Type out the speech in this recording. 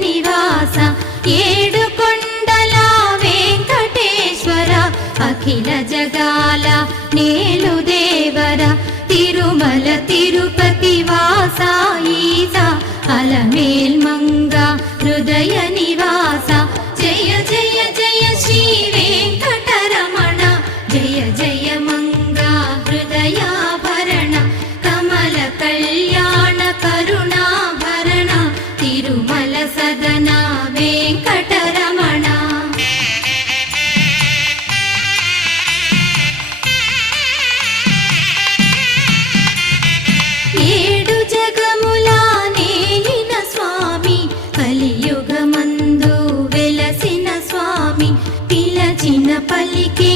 నివాస ఏడు కొండల వెంకటేశ్వర అఖిల జగాల నేలు దేవర తిరుమల తిరుపతి వాస ఈస అలమేల్ మంగ హృదయ నివాస జయ జయ జయ శ్రీ వెంకటరమణ జయ జయ మంగ హృదయాభరణ కమల కళ్యాణ కరుణాభరణ తిరుమల సదన వెంకటరమణ. ఏడు జగముల నేలిన స్వామి కలియుగమందు వెలసిన స్వామి పిలచిన పలికే